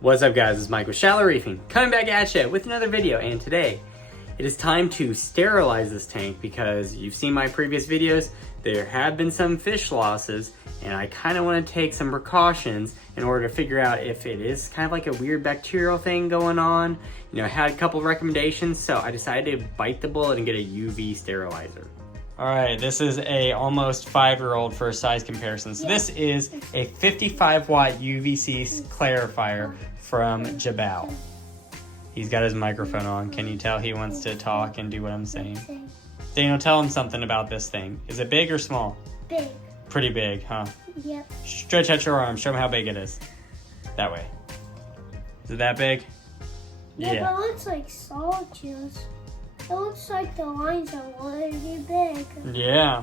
What's up guys, it's Mike with Shallow Reefing, coming back at you with another video, and today it is time to sterilize this tank because you've seen my previous videos, there have been some fish losses, and I kind of want to take some precautions in order to figure out if it is kind of like a weird bacterial thing going on. You know, I had a couple recommendations, so I decided to bite the bullet and get a UV sterilizer. All right, this is a almost 5-year-old for a size comparison. So this is a 55 watt UVC clarifier from Jebao. He's got his microphone on. Can you tell he wants to talk and do what I'm saying? Daniel, tell him something about this thing. Is it big or small? Big. Pretty big, huh? Yep. Stretch out your arm, show him how big it is. That way. Is it that big? Yeah. But it looks like sawtooth. It looks like the lines are really big. Yeah.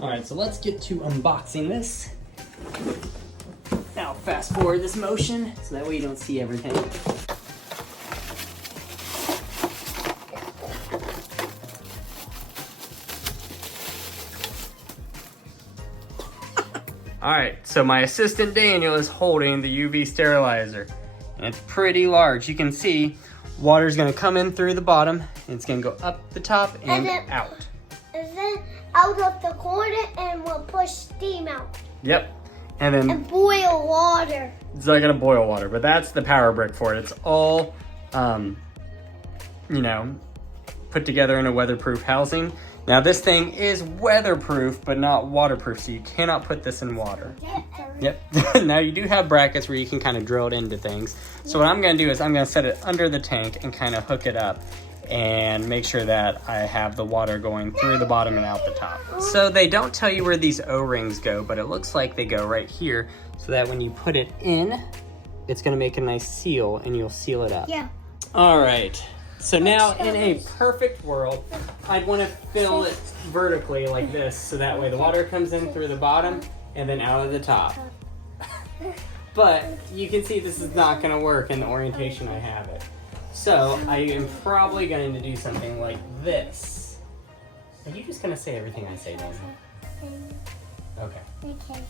All right, so let's get to unboxing this. Now fast forward this motion so that way you don't see everything. All right, so my assistant Daniel is holding the UV sterilizer, and it's pretty large. You can see water's gonna come in through the bottom, and it's gonna go up the top and then, out. And then out of the corner, and we'll push steam out. Yep, and then and boil water. It's not gonna boil water, but that's the power brick for it. It's all, you know, put together in a weatherproof housing. Now this thing is weatherproof, but not waterproof, so you cannot put this in water. Yep. Now you do have brackets where you can kind of drill it into things. So what I'm gonna do is I'm gonna set it under the tank and kind of hook it up and make sure that I have the water going through the bottom and out the top. So they don't tell you where these O-rings go, but it looks like they go right here so that when you put it in, it's gonna make a nice seal and you'll seal it up. Yeah. All right. So now in a perfect world, I'd want to fill it vertically like this so that way the water comes in through the bottom and then out of the top. But you can see this is not going to work in the orientation I have it. So I am probably going to do something like this. Are you just going to say everything I say, Nancy? Okay. Okay.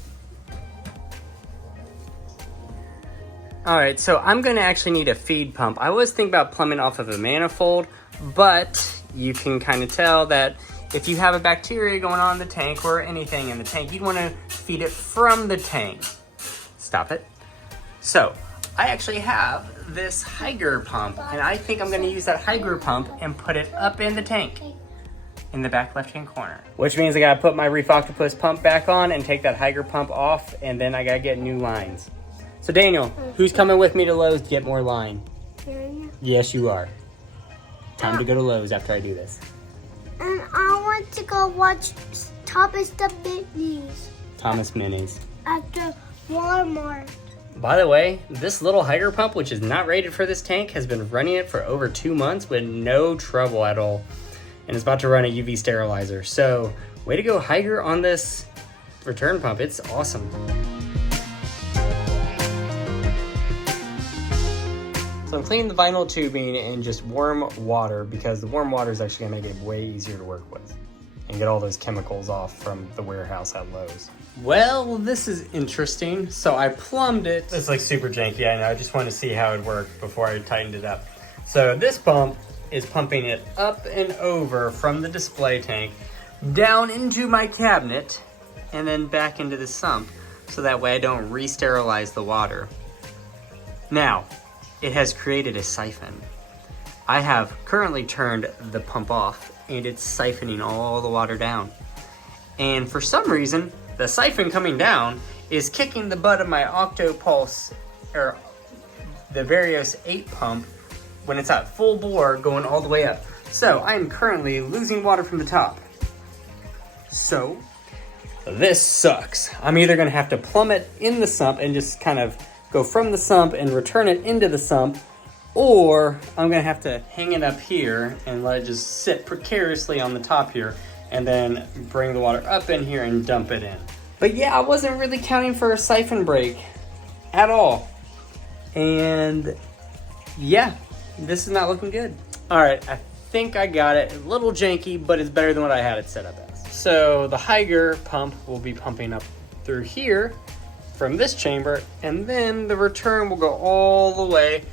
All right, so I'm gonna actually need a feed pump. I was thinking about plumbing off of a manifold, but you can kind of tell that if you have a bacteria going on in the tank or anything in the tank, you'd wanna feed it from the tank. Stop it. So, I actually have this Hygger pump, and I think I'm gonna use that Hygger pump and put it up in the tank in the back left-hand corner. Which means I gotta put my Reef Octopus pump back on and take that Hygger pump off, and then I gotta get new lines. So Daniel, who's coming with me to Lowe's to get more line? Yes, you are. Time to go to Lowe's after I do this. And I want to go watch Thomas the Minis. Thomas Minis. At the Walmart. By the way, this little Hygger pump, which is not rated for this tank, has been running it for over 2 months with no trouble at all. And it's about to run a UV sterilizer. So, way to go Hygger on this return pump. It's awesome. So I'm cleaning the vinyl tubing in just warm water because the warm water is actually gonna make it way easier to work with and get all those chemicals off from the warehouse at Lowe's. Well, this is interesting. So I plumbed it. It's like super janky, I know. I just wanted to see how it worked before I tightened it up. So this pump is pumping it up and over from the display tank down into my cabinet and then back into the sump so that way I don't re-sterilize the water. Now, it has created a siphon. I have currently turned the pump off and it's siphoning all the water down. And for some reason, the siphon coming down is kicking the butt of my Octopulse, or the Varios 8 pump when it's at full bore going all the way up. So I am currently losing water from the top. So this sucks. I'm either gonna have to plumb it in the sump and just kind of go from the sump and return it into the sump, or I'm gonna have to hang it up here and let it just sit precariously on the top here and then bring the water up in here and dump it in. But yeah, I wasn't really counting for a siphon break at all. And yeah, this is not looking good. All right, I think I got it. A little janky, but it's better than what I had it set up as. So the Hygger pump will be pumping up through here from this chamber, and then the return will go all the way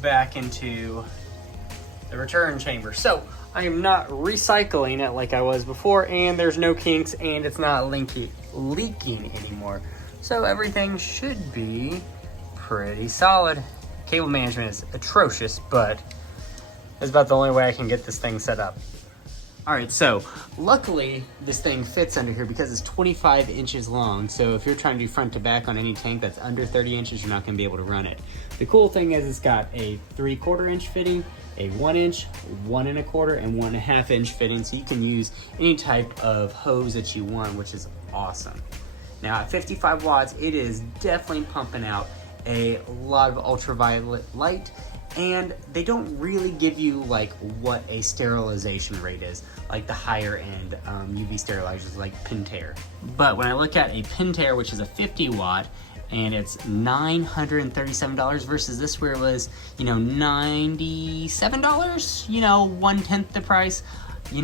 back into the return chamber. So I am not recycling it like I was before, and there's no kinks, and it's not leaking anymore. So everything should be pretty solid. Cable management is atrocious, but it's about the only way I can get this thing set up. All right, so luckily this thing fits under here because it's 25 inches long. So if you're trying to do front to back on any tank that's under 30 inches, you're not gonna be able to run it. The cool thing is it's got a 3/4 inch fitting, a 1 inch, 1 1/4, and 1 1/2 inch fitting. So you can use any type of hose that you want, which is awesome. Now at 55 watts, it is definitely pumping out a lot of ultraviolet light, and they don't really give you like what a sterilization rate is, like the higher end UV sterilizers like Pentair. But when I look at a Pentair, which is a 50 watt, and it's $937 versus this where it was, $97, 1/10 the price, you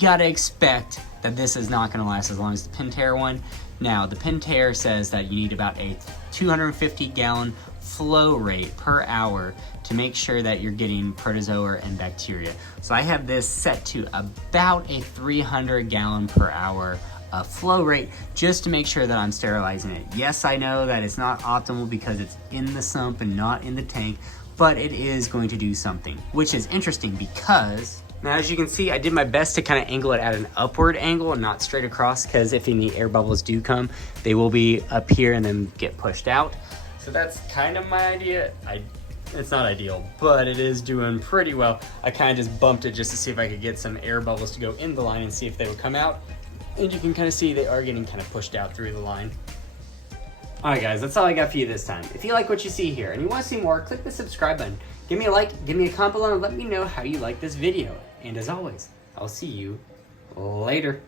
gotta expect that this is not gonna last as long as the Pentair one. Now, the Pentair says that you need about a 250 gallon flow rate per hour to make sure that you're getting protozoa and bacteria. So I have this set to about a 300 gallon per hour flow rate just to make sure that I'm sterilizing it. Yes, I know that it's not optimal because it's in the sump and not in the tank, but it is going to do something, which is interesting because now, as you can see, I did my best to kind of angle it at an upward angle and not straight across, because if any air bubbles do come, they will be up here and then get pushed out. So that's kind of my idea. It's not ideal, but it is doing pretty well. I kind of just bumped it just to see if I could get some air bubbles to go in the line and see if they would come out. And you can kind of see they are getting kind of pushed out through the line. All right, guys, that's all I got for you this time. If you like what you see here and you want to see more, click the subscribe button. Give me a like, give me a comment below, and let me know how you like this video. And as always, I'll see you later.